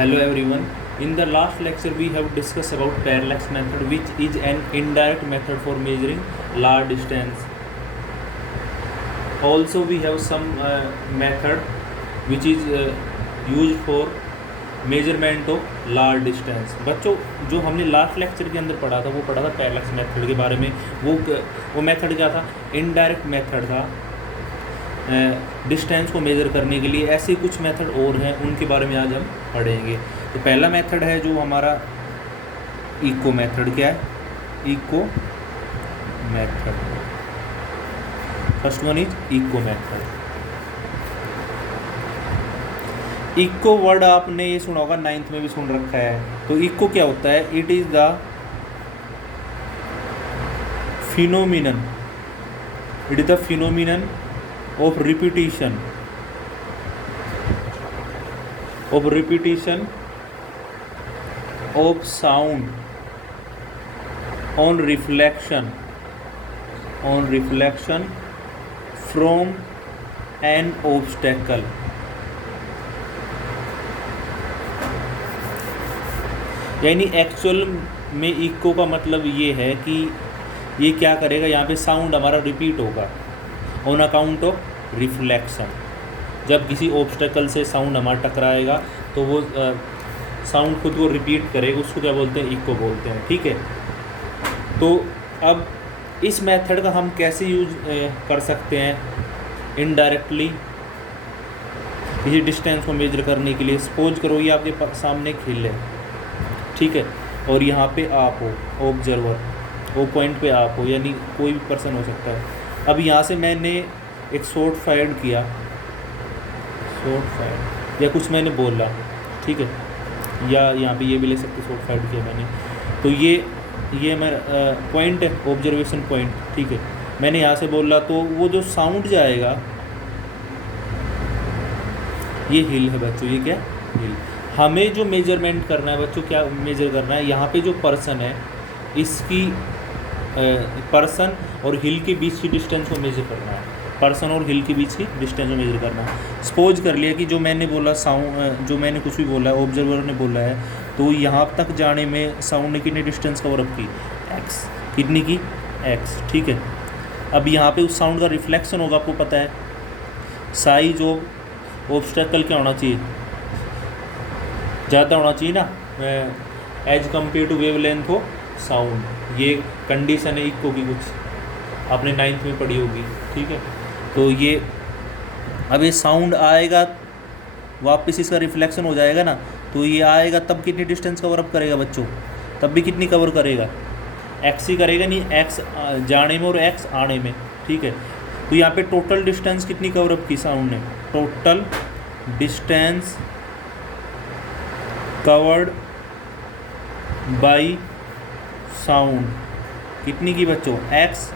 Hello everyone. In the last lecture we have discussed about parallax method, which is an indirect method for measuring large distance. Also we have some method which is used for measurement of large distance. बच्चों जो हमने last lecture के अंदर पढ़ा था वो पढ़ा था पैरेलैक्स मेथड के बारे में। वो मेथड क्या था? इनडायरेक्ट मेथड था डिस्टेंस को मेज़र करने के लिए। ऐसे कुछ मेथड और हैं, उनके बारे में आज हम पढ़ेंगे। तो पहला मेथड है जो हमारा इको मेथड। क्या है? Echo method. First one is echo method. Echo word आपने ये सुना होगा, 9th में भी सुन रखा है। तो इको क्या होता है? It is the phenomenon, it is the phenomenon of repetition of sound on reflection from an obstacle। यानी एक्चुअल में इको का मतलब ये है कि ये क्या करेगा, यहाँ पे साउंड हमारा रिपीट होगा ऑन अकाउंट ऑफ रिफ्लेक्शन। जब किसी ऑब्स्टेकल से साउंड हमारा टकराएगा तो वो साउंड खुद को रिपीट करेगा, उसको क्या बोलते हैं? इको बोलते हैं। ठीक है। तो अब इस मेथड का हम कैसे यूज कर सकते हैं इनडायरेक्टली किसी डिस्टेंस को मेजर करने के लिए। सपोज करो ये आपके सामने हिल है, ठीक है, और यहाँ पे आप हो ऑब्जर्वर, वो पॉइंट पे आप हो, यानी कोई भी पर्सन हो सकता है। अब यहाँ से मैंने एक शॉट फायर्ड किया, या कुछ मैंने बोला, ठीक है, या यहाँ पे ये भी ले सकते शॉट फायर्ड किया मैंने। तो ये मेरा पॉइंट है, ऑब्जर्वेशन पॉइंट, ठीक है। मैंने यहाँ से बोला तो वो जो साउंड जाएगा, ये हिल है बच्चों। ये क्या? हिल। हमें जो मेजरमेंट करना है बच्चों, क्या मेजर करना है? यहाँ पे जो पर्सन है, इसकी पर्सन और हिल के बीच की डिस्टेंस को मेजर करना है। पर्सन और हिल के बीच की डिस्टेंस को मेजर करना है। सपोज कर लिया कि जो मैंने बोला साउंड, जो मैंने कुछ भी बोला है, ऑब्जर्वर ने बोला है, तो यहाँ तक जाने में साउंड ने कितनी डिस्टेंस कवर अप की? x। कितनी की? x, ठीक है। अब यहाँ पे उस साउंड का रिफ्लेक्शन होगा, आपको पता है साइज ऑफ ऑब्स्टेकल क्या होना चाहिए? ज़्यादा होना चाहिए ना, as compare to wave length of sound. ये कंडीशन है इको की, कुछ आपने 9th में पढ़ी होगी, ठीक है। तो ये अब ये साउंड आएगा, वापस इसका रिफ्लेक्शन हो जाएगा ना, तो ये आएगा तब कितनी डिस्टेंस कवर अप करेगा बच्चों? तब भी कितनी कवर करेगा? x ही करेगा, नहीं x जाने में और x आने में, ठीक है। तो यहाँ पे टोटल डिस्टेंस कितनी कवर अप की साउंड ने? Total distance covered by sound कितनी की बच्चों? x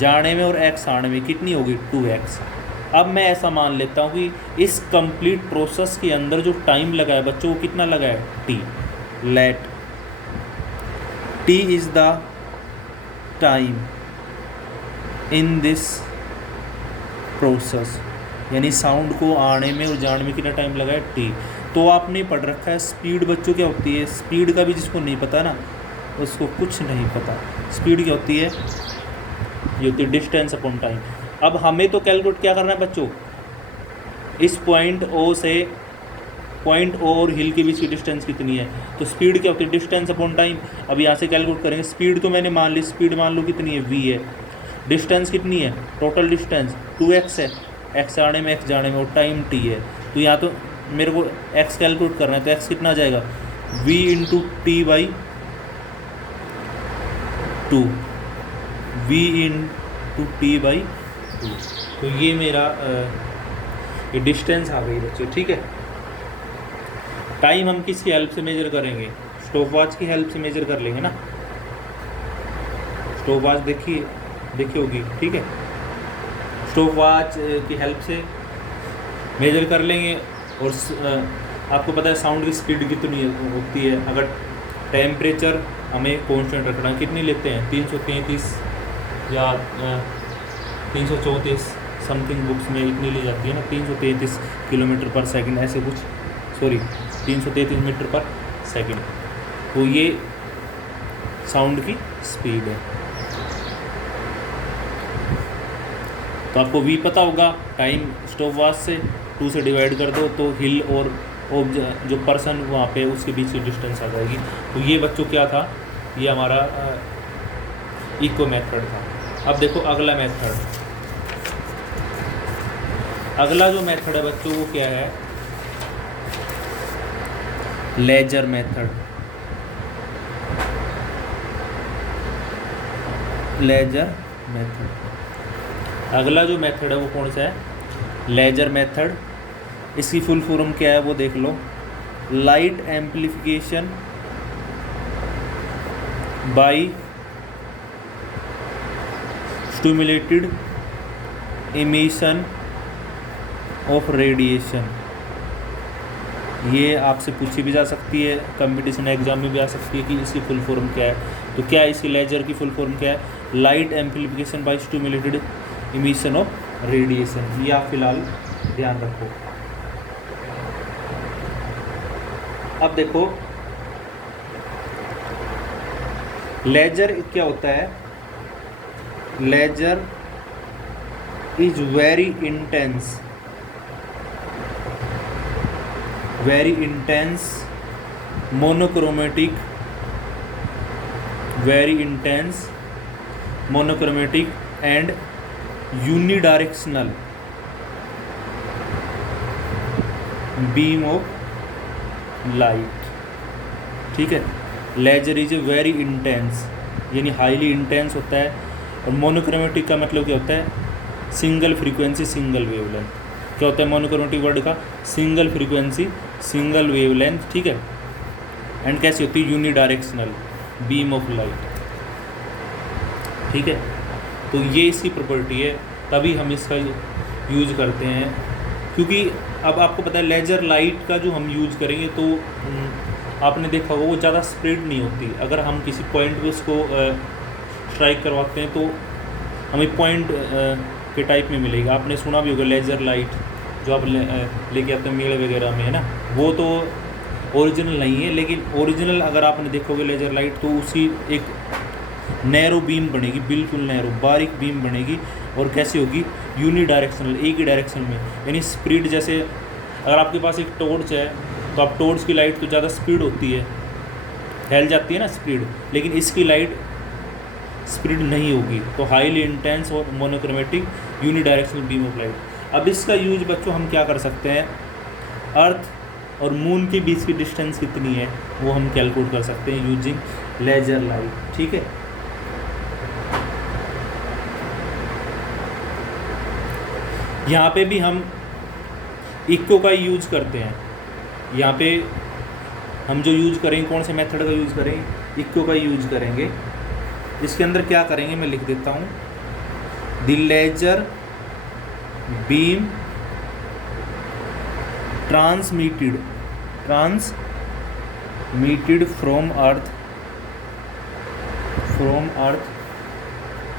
जाने में और x आने में कितनी होगी? 2x। अब मैं ऐसा मान लेता हूँ कि इस कंप्लीट प्रोसेस के अंदर जो टाइम लगा है बच्चों, वो कितना लगा है? t। Let t is the time in this process, यानी साउंड को आने में और जाने में कितना टाइम लगा है? t। तो आपने पढ़ रखा है स्पीड बच्चों क्या होती है? स्पीड का भी जिसको नहीं पता ना, उसको कुछ नहीं पता। स्पीड क्या होती है? ये होती है डिस्टेंस अपॉन टाइम। अब हमें तो कैलकुलेट क्या करना है बच्चों? इस पॉइंट O से पॉइंट O और हिल के बीच की डिस्टेंस कितनी है? तो स्पीड क्या होती है? Distance upon time. अब यहाँ से कैलकुलेट करेंगे। स्पीड तो मैंने मान ली, स्पीड मान लो कितनी है? v है। डिस्टेंस कितनी है? टोटल डिस्टेंस 2x है, x आने में, x जाने में, और टाइम t है। तो यहाँ तो मेरे को x कैलकुलेट करना है, तो x कितना आ जाएगा? v into T by 2, v into T by 2। तो ये मेरा ये डिस्टेंस आ गई बच्चों, ठीक है। टाइम हम किसकी हेल्प से मेजर करेंगे? स्टॉप वॉच की हेल्प से मेजर कर लेंगे ना। स्टॉप वॉच देखी होगी, ठीक है। स्टॉप वॉच की हेल्प से मेजर कर लेंगे। और आपको पता है साउंड की स्पीड कितनी होती है? अगर टेम्परेचर हमें कांस्टेंट रखना, कितनी लेते हैं? 333 या 334 समथिंग बुक्स में इतनी ली जाती है ना, 333 किलोमीटर पर सेकंड, ऐसे कुछ, सॉरी 333 मीटर पर सेकंड। तो ये साउंड की स्पीड है। तो आपको v पता होगा, टाइम स्टॉप वॉच से 2 से डिवाइड कर दो तो हिल और जो पर्सन वहाँ पे उसके बीच की डिस्टेंस आ जाएगी। तो ये बच्चों क्या था, ये हमारा इको मेथड था। अब देखो अगला मेथड, अगला जो मेथड है बच्चों वो क्या है, लेजर मेथड। लेजर मेथड, अगला जो मेथड है वो कौन सा है, लेजर मेथड। इसकी फुल फॉर्म क्या है वो देख लो, light amplification by stimulated emission of radiation. ये आपसे पूछी भी जा सकती है, कंपटीशन एग्जाम में भी आ सकती है कि इसकी फुल फॉर्म क्या है। तो क्या है इसकी लेजर की फुल फॉर्म क्या है, light amplification by stimulated emission of radiation. ये आप फिलहाल ध्यान रखो। अब देखो लेजर क्या होता है, laser is very intense monochromatic, and unidirectional beam of light. ठीक है, लेजर इज वेरी इंटेंस यानी हाईली इंटेंस होता है, और मोनोक्रोमेटिक का मतलब क्या होता है, सिंगल फ्रीक्वेंसी सिंगल वेवलेंथ। क्या होता है मोनोक्रोमेटिक वर्ड का, सिंगल फ्रीक्वेंसी सिंगल वेवलेंथ। ठीक है, एंड कैसी होती है, यूनिडायरेक्शनल बीम ऑफ लाइट। ठीक है, तो ये इसकी प्रॉपर्टी है, तभी हम इसका यूज करते हैं। क्योंकि अब आपको पता है लेजर लाइट का जो हम यूज़ करेंगे तो आपने देखा होगा वो ज़्यादा स्प्रेड नहीं होती। अगर हम किसी पॉइंट पे उसको स्ट्राइक करवाते हैं तो हमें पॉइंट के टाइप में मिलेगा। आपने सुना भी होगा लेजर लाइट जो आप लेके आते हैं मेले वगैरह में, है ना, वो तो ओरिजिनल नहीं है। लेकिन ओरिजिनल अगर आपने देखोगे लेजर लाइट तो उसी एक नैरो बीम बनेगी, बिल्कुल नैरो बारीक बीम बनेगी, और कैसी होगी, यूनी डायरेक्शनल, एक ही डायरेक्शन में। यानी स्पीड जैसे अगर आपके पास एक टॉर्च है तो आप टॉर्च की लाइट तो ज़्यादा स्पीड होती है, फैल जाती है ना स्पीड, लेकिन इसकी लाइट स्पीड नहीं होगी। तो हाईली इंटेंस और monochromatic unidirectional beam of light. अब इसका यूज बच्चों हम क्या कर सकते हैं, अर्थ और मून के बीच की डिस्टेंस कितनी है वो हम कैलकुलेट कर सकते हैं यूजिंग लेजर लाइट। ठीक है, यहाँ पे भी हम इक्को का यूज करते हैं। यहाँ पे हम जो यूज करेंगे, कौन से मेथड का यूज करेंगे, इक्को का यूज करेंगे। इसके अंदर क्या करेंगे मैं लिख देता हूँ, the laser beam transmitted from earth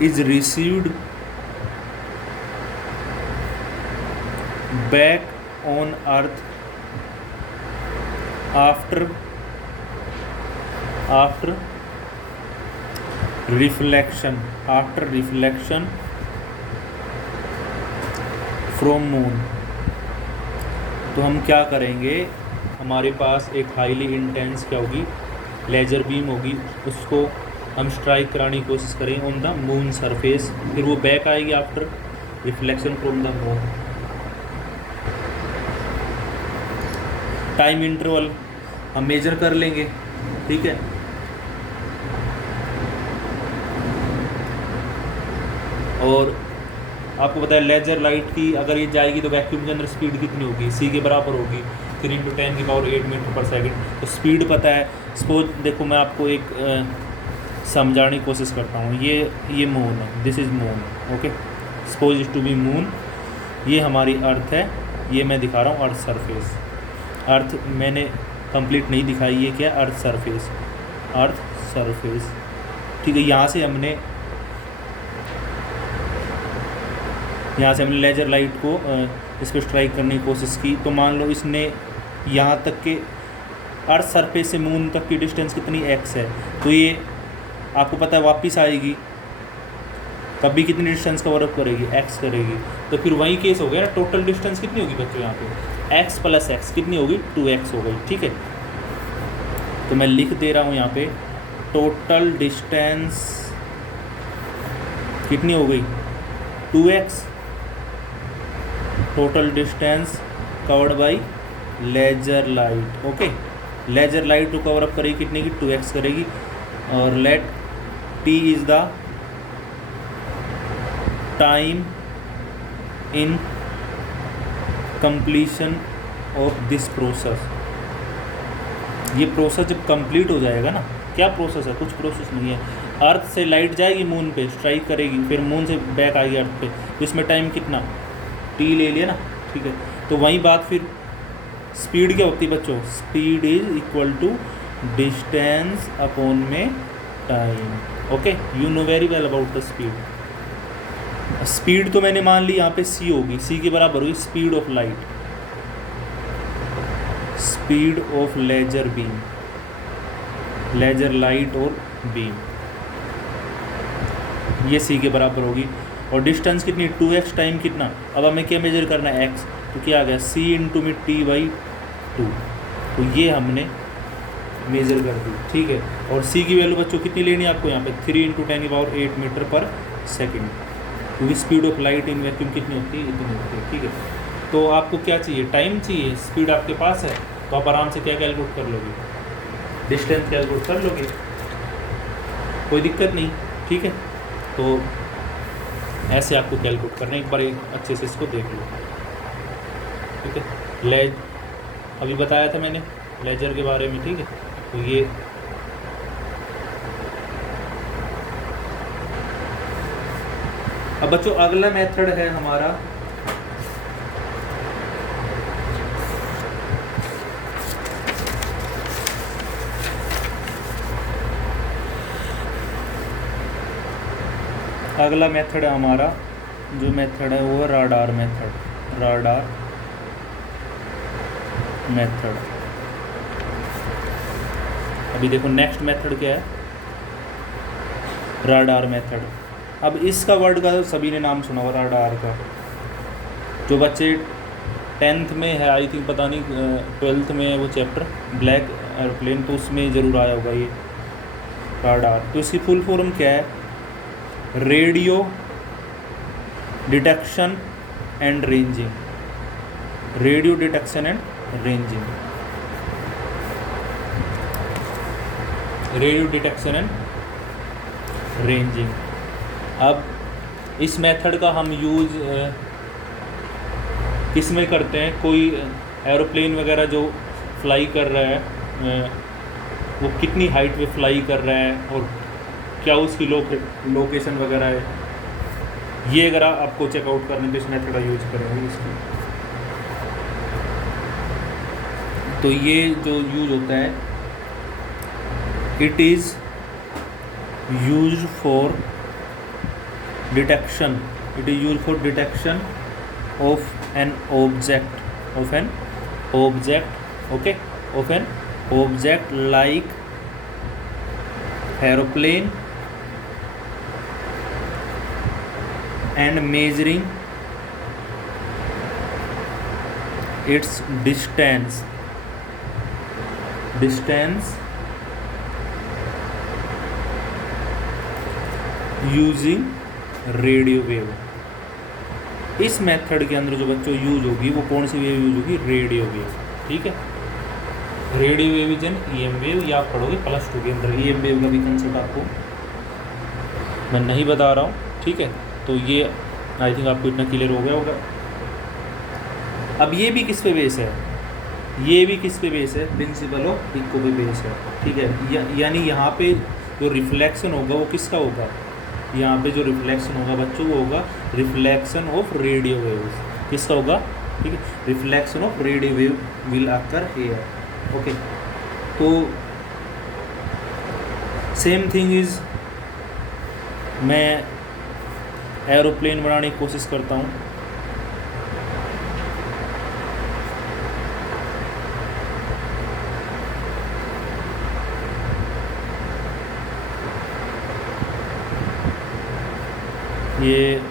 is received back on earth after reflection from moon। तो हम क्या करेंगे, हमारे पास एक हाईली इंटेंस क्या होगी, लेजर बीम होगी, उसको हम स्ट्राइक कराने की कोशिश करेंगे ऑन द मून सरफेस, फिर वो बैक आएगी after reflection from the moon. Time interval हम मेजर कर लेंगे। ठीक है, और आपको पता है लेजर लाइट की अगर ये जाएगी तो वैक्यूम के अंदर स्पीड कितनी होगी, c के बराबर होगी 3 × 10⁸ मीटर पर सेकंड। तो स्पीड पता है। सपोज देखो मैं आपको एक समझाने की कोशिश करता हूँ। ये मून है, this is moon, okay, suppose is to be moon. ये हमारी अर्थ है, ये मैं दिखा रहा हूँ अर्थ सरफेस। अर्थ मैंने कंप्लीट नहीं दिखाई, ये क्या, अर्थ सरफेस। ठीक है, यहाँ से हमने लेजर लाइट को इस पर स्ट्राइक करने की कोशिश की। तो मान लो इसने यहाँ तक के अर्थ सरफेस से मून तक की डिस्टेंस कितनी x है, तो ये आपको पता है वापस आएगी, तब भी कितनी डिस्टेंस कवर अप करेगी, x करेगी। तो फिर वही केस हो गया ना, टोटल डिस्टेंस कितनी होगी बच्चों यहाँ पे, x + x कितनी होगी, 2x हो गई। ठीक है, तो मैं लिख दे रहा हूँ यहाँ पे टोटल डिस्टेंस कितनी हो गई, 2x, total distance covered by laser light. Okay, laser light तो कवर अप करेगी कितने की, 2x करेगी। और let t is the time in completion of this process. ये प्रोसेस जब कंप्लीट हो जाएगा ना, क्या प्रोसेस है, कुछ प्रोसेस नहीं है, अर्थ से लाइट जाएगी मून पे, स्ट्राइक करेगी, फिर मून से बैक आएगी अर्थ पे, तो इसमें टाइम कितना, t ले लिया ना। ठीक है, तो वही बात फिर स्पीड क्या होती है बच्चों, speed is equal to distance upon में time. Okay, you know very well about the speed. Speed तो मैंने मान ली यहाँ पे c होगी, c के बराबर हुई speed of light, speed of laser beam, laser light और बीम, ये c के बराबर होगी। और डिस्टेंस कितनी, 2x टाइम कितना, अब हमें क्या मेजर करना है, x, तो क्या आ गया c इंटू में t/2, तो ये हमने मेजर कर दी। ठीक है, और c की वैल्यू बच्चों कितनी लेनी है आपको यहाँ पे, 3 × 10⁸ मीटर पर सेकेंड, क्योंकि speed of light in vacuum कितनी होती है, इतनी होती है। ठीक है, तो आपको क्या चाहिए, टाइम चाहिए, स्पीड आपके पास है, तो आप आराम से क्या कैलकुलेट कर लोगे, डिस्टेंस कैलकुलेट कर लोगे, कोई दिक्कत नहीं। ठीक है, तो ऐसे आपको कैलकुलेट करना है, एक बार अच्छे से इसको देख लो। ठीक है, लेज अभी बताया था मैंने लेजर के बारे में। ठीक है, तो ये अब बच्चों अगला मेथड है हमारा जो मेथड है वो राडार मेथड, राडार मेथड। अभी देखो नेक्स्ट मेथड क्या है, राडार मेथड। अब इसका वर्ड का सभी ने नाम सुना होगा राडार का, जो बच्चे 10th में है, आई थिंक पता नहीं 12th में है वो चैप्टर ब्लैक एयरप्लेन, तो उसमें ज़रूर आया होगा ये राडार। तो इसकी फुल फॉर्म क्या है, radio detection and ranging, radio detection and ranging, radio detection and ranging. अब इस मेथड का हम यूज़ किस में करते हैं, कोई एरोप्लेन वगैरह जो फ्लाई कर रहा है वो कितनी हाइट पे फ्लाई कर रहा है और क्या उसकी लोकेशन वगैरह है, ये अगर आपको चेकआउट करने तो इस मेथड का यूज करेंगे इसकी। तो ये जो यूज होता है, it is used for detection, it is used for detection of an object, of an object, okay, of an object like aeroplane and measuring its distance using radio wave. इस method के अंदर जो बच्चों use होगी वो कौन सी wave use होगी, radio wave. ठीक है, radio wave is an EM wave, या आप पढ़ोगे +2 के अंदर। ईएम वेव का भी कंसेप्ट आपको मैं नहीं बता रहा हूँ। ठीक है, तो ये आई थिंक आपको इतना क्लियर हो गया होगा। अब ये भी किस पे बेस है, ये भी किस पे बेस है, प्रिंसिपल ऑफ इको पे बेस है। ठीक है, यानी यहाँ पे जो रिफ्लेक्शन होगा वो किसका होगा, यहाँ पे जो रिफ्लेक्शन होगा बच्चों वो होगा रिफ्लेक्शन ऑफ रेडियो वेव्स। किसका होगा, ठीक है, reflection of radio wave will occur here. Okay, तो सेम थिंग इज मैं एरोप्लेन बनाने की कोशिश करता हूँ। ये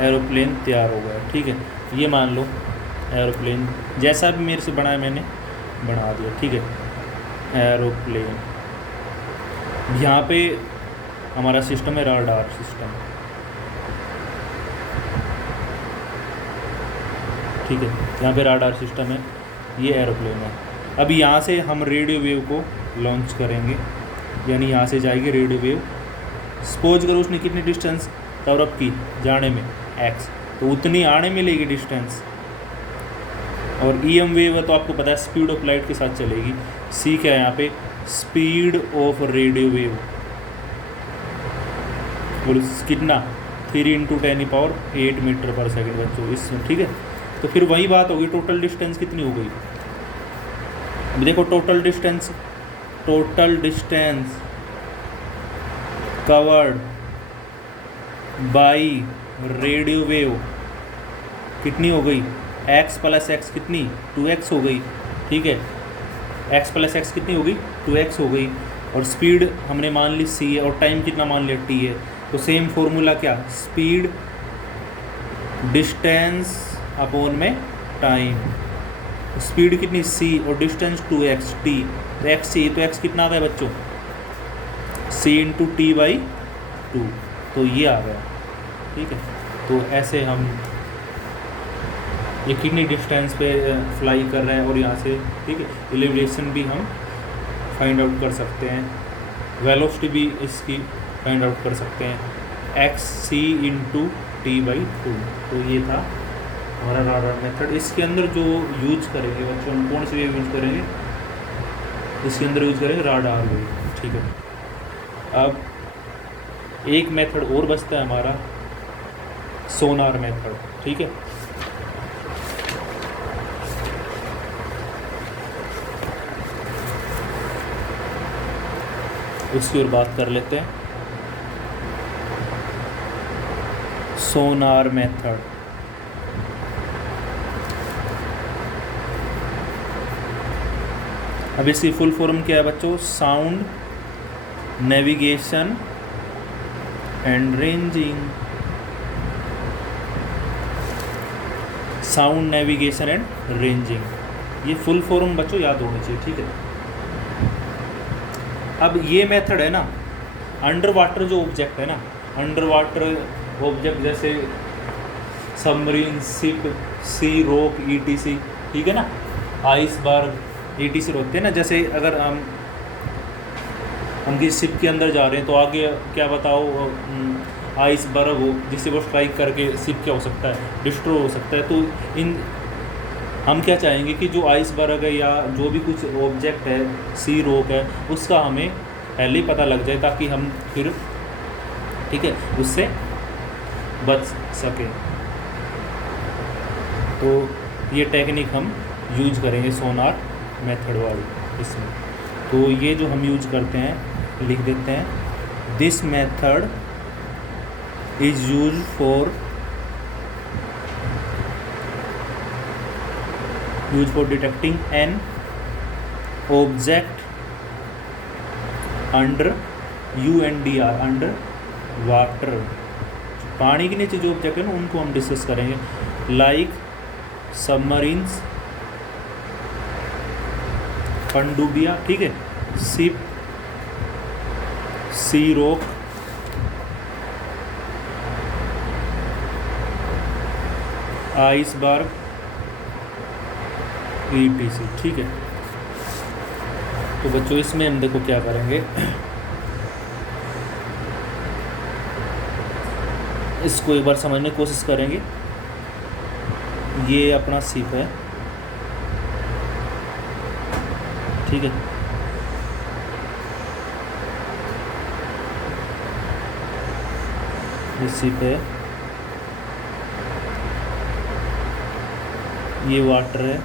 एरोप्लेन तैयार हो गया, ठीक है। ये मान लो एरोप्लेन जैसा भी मेरे से बना है मैंने बना दिया, ठीक है। एरोप्लेन यहाँ पे हमारा सिस्टम है राडार सिस्टम, ठीक है। यहाँ पे राडार सिस्टम है, ये एरोप्लेन है। अभी यहाँ से हम रेडियो वेव को लॉन्च करेंगे, यानी यहाँ से जाएगी रेडियो वेव। सपोज करो उसने कितनी डिस्टेंस कवर अप की जाने में x, तो उतनी आने में लेगी डिस्टेंस। और EM वेव है तो आपको पता है स्पीड ऑफ लाइट के साथ चलेगी। c क्या है यहाँ पे, स्पीड ऑफ रेडियो वेव, और कितना 3 × 10⁸ मीटर पर सेकेंड बच्चों इसमें, ठीक है। तो फिर वही बात होगी, टोटल डिस्टेंस कितनी हो गई। अब देखो total distance covered by radio wave कितनी हो गई, x + x कितनी 2x हो गई, ठीक है। x + x कितनी हो गई 2x हो गई। और स्पीड हमने मान ली c है, और टाइम कितना मान लिया t है। तो सेम फॉर्मूला क्या, स्पीड डिस्टेंस अपॉन में टाइम। स्पीड कितनी c और डिस्टेंस 2x t, तो x चाहिए, तो x कितना आता है बच्चों, c × t/2, तो ये आ गया, ठीक है। तो ऐसे हम ये कितनी डिस्टेंस पे फ्लाई कर रहे हैं और यहाँ से, ठीक है, एलिवेशन भी हम फाइंड आउट कर सकते हैं, वेलोसिटी भी इसकी फाइंड आउट कर सकते हैं, xc × t/2। तो ये था हमारा राडार मेथड। इसके अंदर जो यूज करेंगे बच्चों, हम कौन सी वेव यूज करेंगे, इसके अंदर यूज करेंगे राडार वेव, ठीक है। अब एक मेथड और बचता है हमारा सोनार मेथड, ठीक है। उसकी और बात कर लेते हैं, सोनार मेथड। अब इसकी फुल फॉर्म क्या है बच्चों, sound navigation and ranging. Sound navigation and ranging, ये फुल फॉर्म बच्चों याद होनी चाहिए, ठीक है। अब ये मेथड है ना, अंडर वाटर जो ऑब्जेक्ट है ना, अंडर वाटर ऑब्जेक्ट जैसे सबमरीन, शिप, सी रॉक, ETC, ठीक है ना, आइसबर्ग, ETC होते हैं ना। जैसे अगर हम किसी शिप के अंदर जा रहे हैं तो आगे क्या बताओ, आइसबर्ग हो जिससे वो स्ट्राइक करके शिप क्या हो सकता है, डिस्ट्रॉय हो सकता है। तो इन हम क्या चाहेंगे कि जो आइसबर्ग है या जो भी कुछ ऑब्जेक्ट है, सी रॉक है, उसका हमें पहले ही पता लग जाए ताकि हम फिर, ठीक है, उससे बच सकें। तो ये टेक्निक हम यूज करेंगे सोनार मेथड वाली इसमें। तो ये जो हम यूज करते हैं लिख देते हैं, this method is use for detecting an object under UNDR, under water. पानी के नीचे जो ऑब्जेक्ट है ना उनको हम डिस्कस करेंगे, लाइक सबमरीन्स, पनडुब्बियाँ, ठीक है, शिप, सी रॉक, आइसबर्ग, ETC, ठीक है। तो बच्चों इसमें हम देखो क्या करेंगे, इसको एक बार समझने की कोशिश करेंगे। ये अपना शिप है, ठीक है, ये शिप है, ये वाटर है,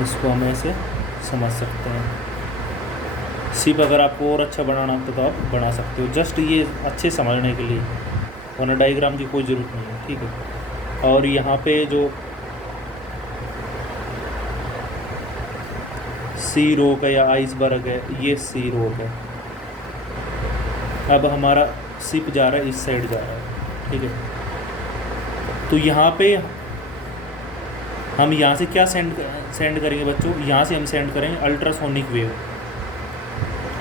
इसको हम ऐसे समझ सकते हैं। शिप अगर आपको और अच्छा बनाना होता तो आप बना सकते हो, जस्ट ये अच्छे समझने के लिए, वरना डायग्राम की कोई ज़रूरत नहीं है, ठीक है। और यहाँ पे जो सी रॉक है या आइसबर्ग है, ये सी रॉक है, अब हमारा सिप जा रहा है, इस साइड जा रहा है, ठीक है। तो यहाँ पे हम यहाँ से क्या सेंड करेंगे बच्चों, यहाँ से हम सेंड करेंगे ultrasonic wave,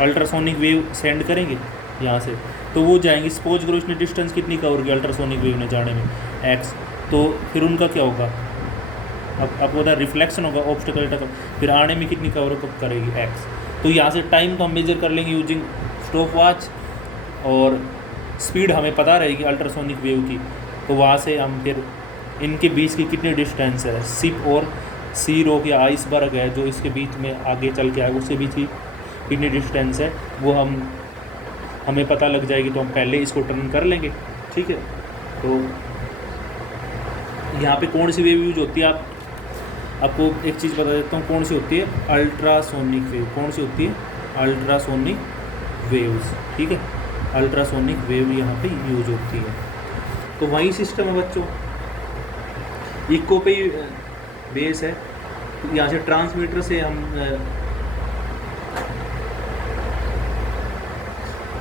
ultrasonic wave send करेंगे यहाँ से। तो वो जाएंगे, सपोज करो इसने डिस्टेंस कितनी कवर की अल्ट्रासोनिक वेव ने जाने में, x, तो फिर उनका क्या होगा, अब वो रिफ्लेक्शन होगा ऑब्स्टेकल तक, फिर आने में कितनी कवर करेगी, x। तो यहाँ से टाइम तो हम मेजर कर लेंगे यूजिंग स्टॉप वॉच, और स्पीड हमें पता रहेगी अल्ट्रासोनिक वेव की। तो वहाँ से हम फिर इनके बीच की कितनी डिस्टेंस है, सिप और सी रॉक या आइसबर्ग है जो इसके बीच में आगे चल के आएगा, उसके बीच की कितनी डिस्टेंस है वो हमें पता लग जाएगी। तो हम पहले इसको टर्न कर लेंगे, ठीक है। तो यहाँ पे कौन सी वेव यूज होती है, आपको एक चीज़ बता देता हूँ कौन सी होती है, अल्ट्रासोनिक वेव। कौन सी होती है, अल्ट्रासोनिक वेव्स, ठीक है। अल्ट्रासोनिक वेव यहाँ पे यूज होती है। तो वही सिस्टम है बच्चों, इको पे ही बेस है। तो यहाँ से ट्रांसमीटर से हम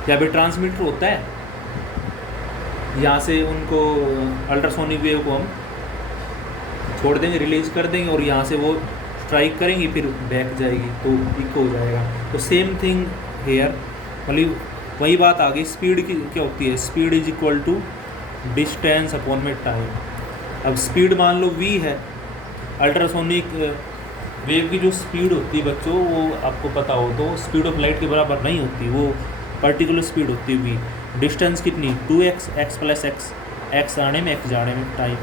यहाँ पे ट्रांसमीटर होता है, यहाँ से उनको अल्ट्रासोनिक वेव को हम छोड़ देंगे, रिलीज कर देंगे, और यहाँ से वो स्ट्राइक करेंगी, फिर बैक जाएगी, तो इको हो जाएगा। तो सेम थिंग हेयर, मतलब वही बात आ गई। स्पीड की क्या होती है, speed is equal to distance upon में टाइम। अब स्पीड मान लो v है, अल्ट्रासोनिक वेव की जो स्पीड होती है बच्चों वो आपको पता हो तो स्पीड ऑफ लाइट के बराबर नहीं होती, वो पर्टिकुलर स्पीड होती है v। डिस्टेंस कितनी, 2x, x plus x, x आने में x जाने में टाइम।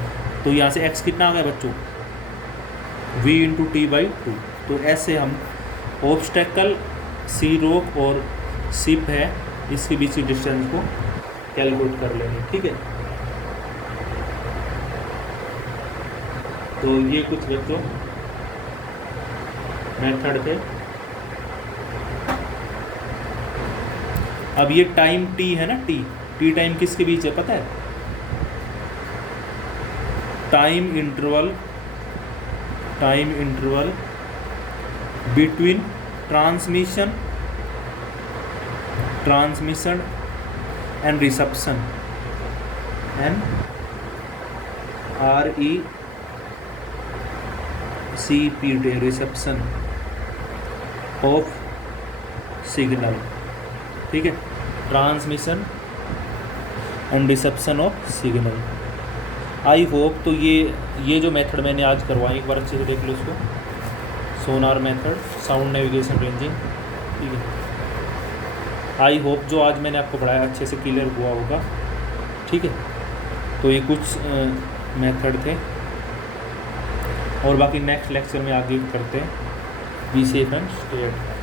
तो यहाँ से x कितना आ गया बच्चों, v इंटू t/2। तो ऐसे हम ऑब्स्टेकल, सी रॉक और सिप है इसके बीच की डिस्टेंस को कैलकुलेट कर लेंगे, ठीक है। तो ये कुछ बच्चों मेथड थे। अब ये टाइम t है ना, t टाइम किसके बीच है पता है, time interval between transmission and reception, RECPT, reception of signal, ठीक है। Transmission and reception of signal. I hope तो ये जो मेथड मैंने आज करवाई एक बार अच्छे से देख लो इसको, सोनार मेथड, साउंड नेविगेशन रेंजिंग, ठीक है। आई होप जो आज मैंने आपको पढ़ाया अच्छे से क्लियर हुआ होगा, ठीक है। तो ये कुछ मेथड थे, और बाकी नेक्स्ट लेक्चर में आगे करते हैं। Be safe and stay at home.